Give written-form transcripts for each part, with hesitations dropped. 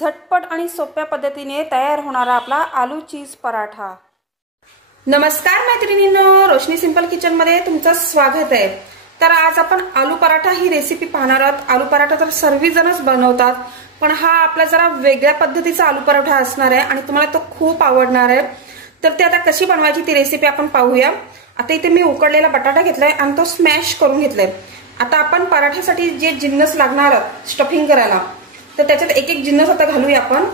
झटपट आणि सोप्या पद्धतीने तयार होणारा आपला आलू चीज पराठा। नमस्कार मैत्रिणींनो, रोशनी सिंपल किचन मध्ये तुमचं स्वागत आहे। तर आज आपण आलू पराठा ही रेसिपी पाहणार आहोत। आलू पराठा तर सर्वजणच बनवतात, पण हा आपला जरा वेगळ्या पद्धतीचा आलू पराठा असणार आहे आणि तुम्हाला तो खूप आवडणार आहे। तर ते आता कशी बनवायची ती रेसिपी आपण पाहूया। आता इथे मी उकडलेला बटाटा घेतलाय आणि तो स्मॅश करून घेतलाय। आता आपण पराठ्यासाठी जे जिन्नस लागणार स्टफिंग करायला, तर त्याच्यात एक एक जिन्नस आता घालूया आपण।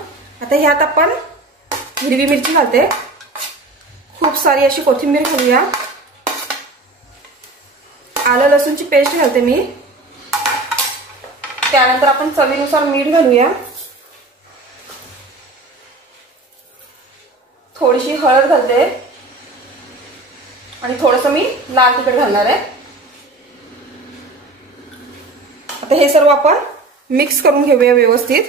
आता ह्यात आपण हिरवी मिरची घालते, खूप सारी अशी कोथिंबीर घालूया, आलं लसूणची पेस्ट घालते मी, त्यानंतर आपण चवीनुसार मीठ घालूया, थोडीशी हळद घालते आणि थोडंसं मी लाल तिखट घालणार आहे। आता हे सर्व आपण मिक्स करून घेऊया व्यवस्थित।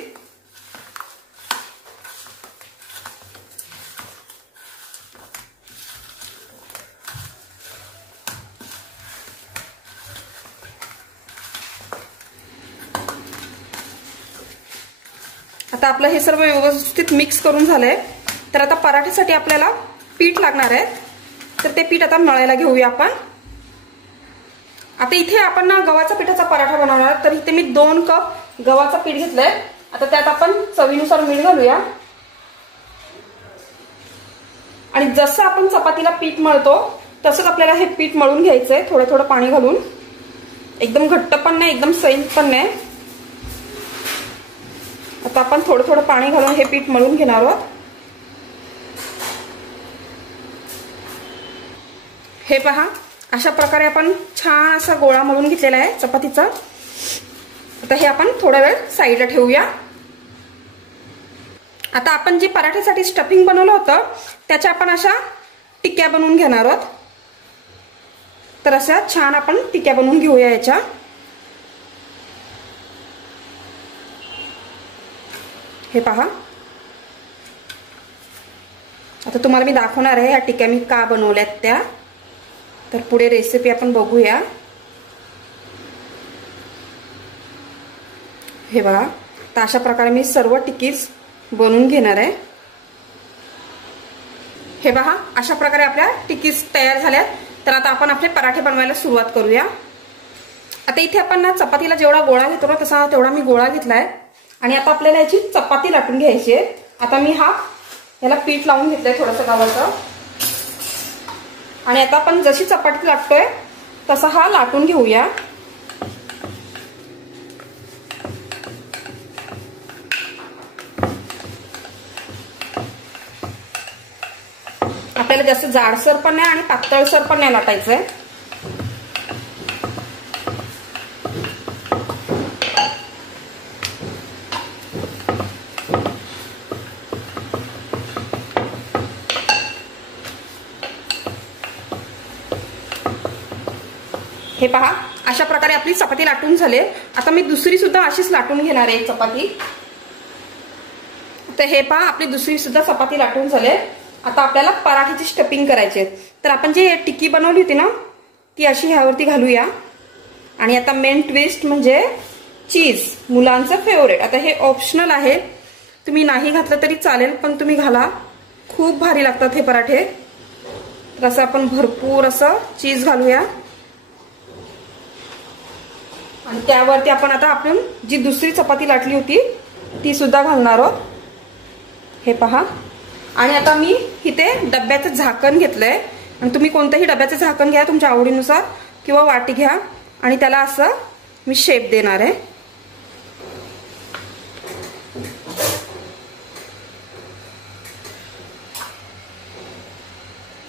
आता आपलं हे सर्व व्यवस्थित मिक्स करून झालंय। तर आता पराठ्यासाठी आपल्याला पीठ लागणार आहे, तर ते पीठ आता मळायला घेऊया आपण। आता इथे आपण ना गव्हाचा पिठाचा पराठा बनवणार, तर इथे मी 2 कप गव्हाचं पीठ घेतलंय। आता त्यात आपण चवीनुसार मीठ घालूया आणि जसं आपण चपातीला पीठ मळतो तसंच आपल्याला हे पीठ मळून घ्यायचंय, थोडं थोडं पाणी घालून। एकदम घट्ट पण नाही, एकदम सैल पण नाही। आता आपण थोडं थोडं पाणी घालून हे पीठ मळून घेणार आहोत। हे पहा, अशा प्रकारे आपण छान असा गोळा मळून घेतलेला आहे चपातीचा। आता हे आपण थोडा वेळ साईडला ठेवूया। आता आपण जे पराठ्यासाठी स्टफिंग बनवलं होतं त्याच्या आपण अशा टिक्या बनवून घेणार आहोत। तर अशा छान आपण टिक्या बनवून घेऊया याच्या। हे पहा, आता तुम्हाला मी दाखवणार आहे ह्या टिक्या मी का बनवल्यात त्या। तर पुढे रेसिपी आपण बघूया। हे बघा, तर अशा प्रकारे मी सर्व टिकीज बनवून घेणार आहे। हे बघा, अशा प्रकारे आपल्या टिकीज तयार झाल्यात। तर आता आपण आपले पराठे बनवायला सुरुवात करूया। आता इथे आपण ना चपातीला जेवढा गोळा घेतो ना तसा तेवढा मी गोळा घेतलाय आणि आता आपल्याला याची चपाती लाटून घ्यायची आहे। आता मी याला पीठ लावून घेतलंय थोडंसं गव्हाचं, आणि आता आपण जशी चपाती लाटतोय तसा हा लाटून घेऊया। आपल्याला जास्त जाडसर पण नाही आणि पातळसर पण नाही लाटायचंय। हे पहा, अशा प्रकारे आपली चपाती लाटून झाले। आता मी दुसरी सुद्धा अशीच लाटून घेणार आहे चपाती। तर हे पहा, आपली दुसरी सुद्धा चपाती लाटून झाले। आता आपल्याला पराठ्याची स्टफिंग करायची आहे। तर आपण जे टिक्की बनवली होती ना ती अशी ह्यावरती घालूया। आणि आता मेन ट्विस्ट म्हणजे चीज, मुलांचं फेवरेट। आता हे ऑप्शनल आहे, तुम्ही नाही घातलं तरी चालेल, पण तुम्ही घाला, खूप भारी लागतात हे पराठे। तर असं आपण भरपूर असं चीज घालूया आणि त्यावरती आपण आता आपण जी दुसरी चपाती लाटली होती ती सुद्धा घालणार आहोत। हे पहा, आणि आता मी इथे डब्याचं झाकण घेतलंय आणि तुम्ही कोणतंही डब्याचं झाकण घ्या तुमच्या आवडीनुसार, किंवा वाटी घ्या, आणि त्याला असं मी शेप देणार आहे।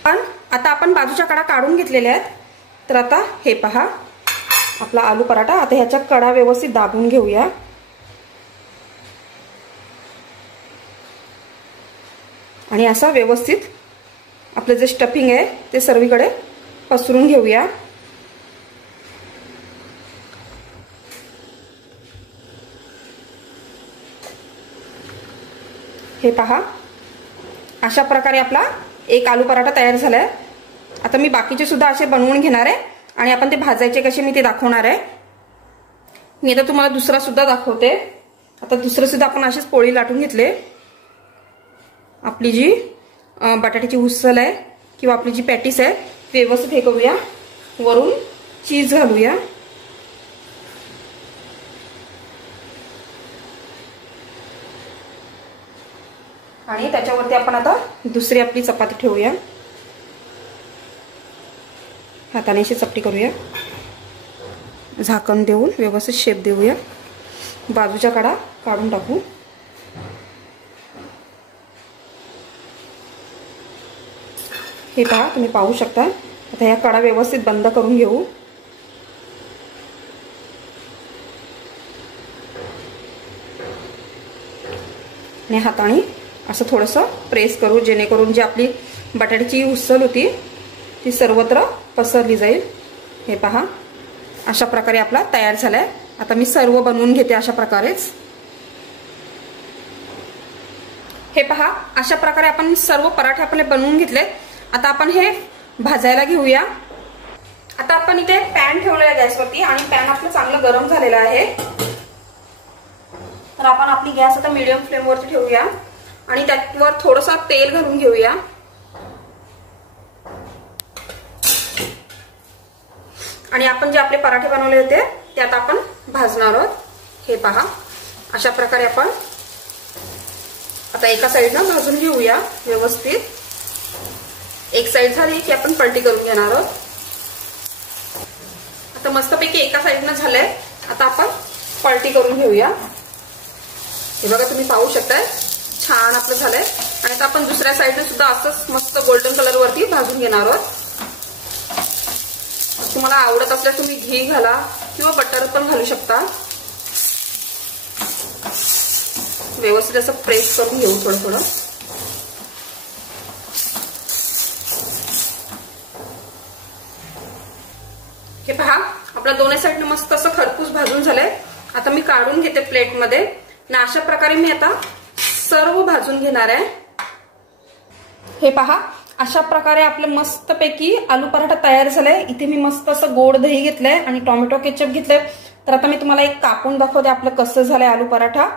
पण आता आपण बाजूच्या कडा काढून घेतलेल्या आहेत। तर आता हे पहा आपला आलू पराठा। आता ह्याच्या कडा व्यवस्थित दाबून घेऊया आणि असा व्यवस्थित आपलं जे स्टफिंग आहे ते सर्वीकडे पसरून घेऊया। हे पहा, अशा प्रकारे आपला एक आलू पराठा तयार झालाय। आता मी बाकीचे सुद्धा असे बनवून घेणार आहे आणि आपण ते भाजायचे कसे मी ते दाखवणार आहे। मी आता तुम्हाला दुसरा सुद्धा दाखवते। आता दुसरं सुद्धा आपण अशीच पोळी लाटून घेतले. आपली जी बटाट्याची उसळ आहे किंवा आपली जी पॅटीस आहे व्यवस्थित हे करूया. वरून चीज घालूया. आणि त्याच्यावरती आपण आता दुसरी आपली चपाती ठेवूया. हाताने अशी चपटी करूया. झाकण देऊन व्यवस्थित शेप देऊया. बाजूच्या कडा काढून टाकू. हे पहा, तुम्ही पाहू शकता. आता या कडा व्यवस्थित बंद करून घेऊ. आणि हाताने असं थोडंसं प्रेस करू, जेणेकरून जी आपली बटाट्याची उसळ होती ती सर्वत्र पसरली जाईल. हे पहा, अशा प्रकारे आपला तयार झालाय. आता मी सर्व बनवून घेते अशा प्रकारेच. हे पहा, अशा प्रकारे आपण सर्व पराठे आपले बनवून घेतले. आता आपण हे भाजायला घेऊया. आता आपण इथे पॅन ठेवलेला गॅसवरती आणि पॅन आपलं चांगलं गरम झालेलं आहे. तर आपण आपली गॅस आता मीडियम फ्लेमवरती ठेवूया आणि त्यावर थोडंसं तेल घालून घेऊया. आणि आपण जे आपले पराठे बनवले होते ते आता आपण भाजणार आहोत. हे पहा, अशा प्रकारे आपण आता एका साईडनं भाजून घेऊया व्यवस्थित. एक साईड झाली की आपण पलटी करून घेणार आहोत. आता मस्तपैकी एका साईडनं झालंय. आता आपण पलटी करून घेऊया. हे बघा, तुम्ही पाहू शकताय छान आपलं झालंय. आणि आता आपण दुसऱ्या साईडने सुद्धा असंच मस्त गोल्डन कलर वरती भाजून घेणार आहोत. तुम्हाला आवडत असल्यास तुम्ही घी घाला किंवा बटर पण घालू शकता. व्यवस्थित असं प्रेस करून घेऊ थोडं थोडं. हे पहा, आपल्या दोन्ही साईडने मस्त असं खरपूस भाजून झालंय. आता मी काढून घेते प्लेटमध्ये. ना अशा प्रकारे मी आता सर्व भाजून घेणार आहे. हे पहा, अशा प्रकारे आपलं मस्तपैकी आलू पराठा तयार झालाय. इथे मी मस्त असं गोड दही घेतलंय आणि टोमॅटो केचप घेतलंय. तर आता मी तुम्हाला एक कापून दाखवते आपलं कसं झालंय आलू पराठा.